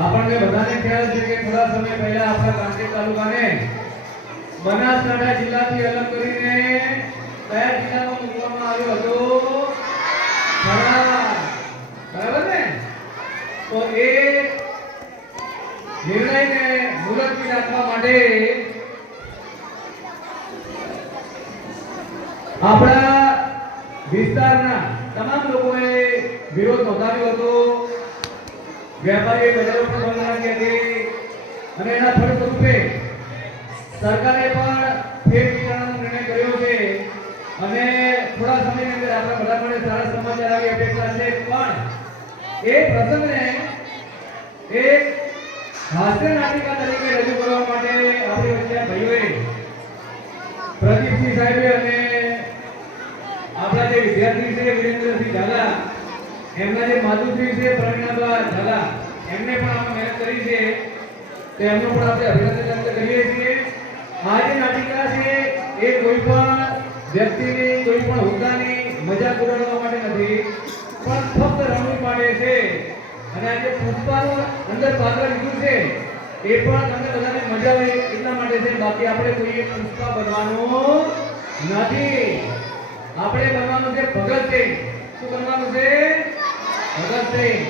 આપણને બધાને ખ્યાલ છે કે થોડા સમય પહેલા આપણા કાંકરેજ તાલુકાને બનાસકાંઠા જિલ્લાથી અલગ કરીને કયા જિલ્લામાં મૂકવામાં આવ્યો હતો? થરાદ. બરાબર ને? તો એ નિર્ણયને મુલતવી રાખવા માટે આપણા વિસ્તારના તમામ લોકોએ વિરોધ નોંધાવ્યો હતો. વેપારીઓ બજારો પણ બંધ રાખી હતી અને એના ફળસ્વરૂપે સરકારે પણ ફેરવિચારનો નિર્ણય કર્યો છે અને થોડા સમયની અંદર આપણા બધા માટે સારા સમાચાર આવી અપેક્ષા છે. પણ એ પ્રસંગને એક હાસ્ય નાટિકા તરીકે રજૂ કરવા માટે આપણી વચ્ચે ભાઈઓએ પ્રદીપસિંહ સાહેબે અને આપણા જે વિદ્યાર્થી છે વિરેન્દ્રસિંહ ઝાલા, એમના જે માતુશ્રી છે પ્રવીણાબા ઝાલા, એમને પણ આપણે મહેનત કરી છે, તો એમનો પણ આપણે અભિનંદન કરીએ છીએ. આ જે નાટિકા છે એ કોઈ પણ વ્યક્તિની, કોઈ પણ હોદ્દાની મજાક ઉડાડવા માટે નથી, પણ ફક્ત રમણી માટે છે. અને આ જે પુષ્પાનું અંદર પાત્ર લીધું છે એ પણ તમને બધાને મજા આવે એટલા માટે છે. બાકી આપણે કોઈ પુષ્પા બનવાનું નથી. આપણે બનવાનું છે ભગતસિંહ. શું બનવાનું છે? ભગતસિંહ.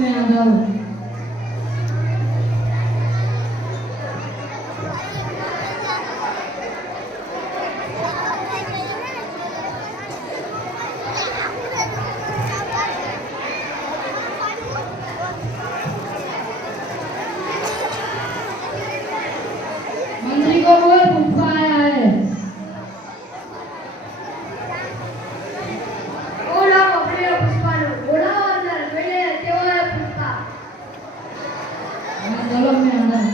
में आ जाओ। मंत्री को बोल पुष्पा आया है। बोला अपने पुष्पा नो बोला अंदर पहले केवो है पुष्पा हाँ, चलो मैं अंदर।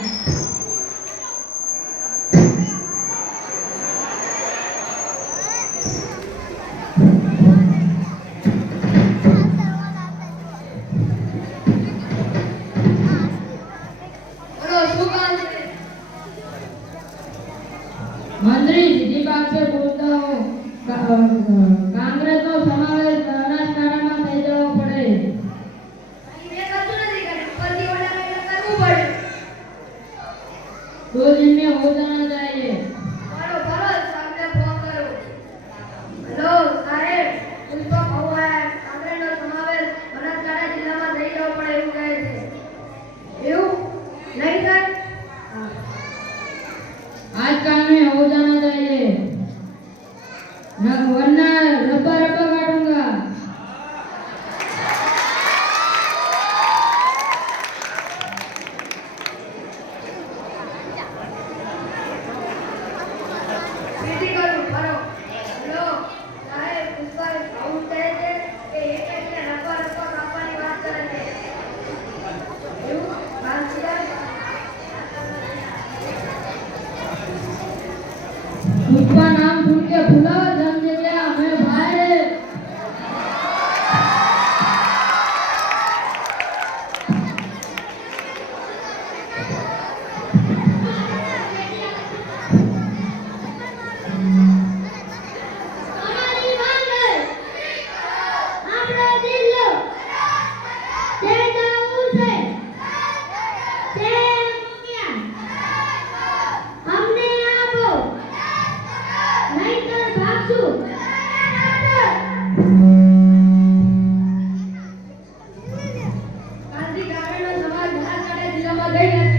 बोलो શું કામ છે मंत्री सीधी बात से बोलता हूँ कांग्रेस નો સમાવેશ બનાસકાંઠામાં થઈ જવો પડે। મેં કશું નથી કર્યું પરથી ઓર્ડર એટલે કરવું પડે 2 दिन में हो जाना चाहिए। બોલો બોલો સાહેબને ફોન કરો હેલો સાહેબ પુષ્પા કહું કાંગ્રેસનો સમાવેશ બનાસકાંઠા જિલ્લામાં થઈ જવો પડે એવું કહે છે એવું નહીં સર आज काम में हो जाना चाहिए वरना रब्बा रब्बा काटूंगा। સીધી કરું બરો હેલો સાહેબ પુષ્પા કહું કહે છે કે એક એકને રબ્બા રબ્બા કાપવાની વાત કરે છે એવું વાત છે पुष्पा नाम सुन के भूला समझ गया मैं भाई। અમારી માંગે આપણો દિલ્લો તે જવું છે તે મૂક્યા અમને આપો નહીંતર ભાગશું ગાંધી ગાર્ડનનો સમાજ બનાસકાંઠા જિલ્લામાં થઈ જશે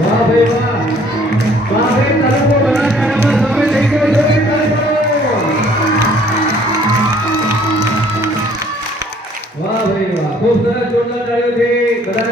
વાહ ભાઈ વાહ વાહ ભાઈ તાલુકો બનાસકાંઠામાં સામે થઈ ગયો છે વાહ ભાઈ વાહ ખૂબ સરસ જોરદાર તાળીઓથી બધા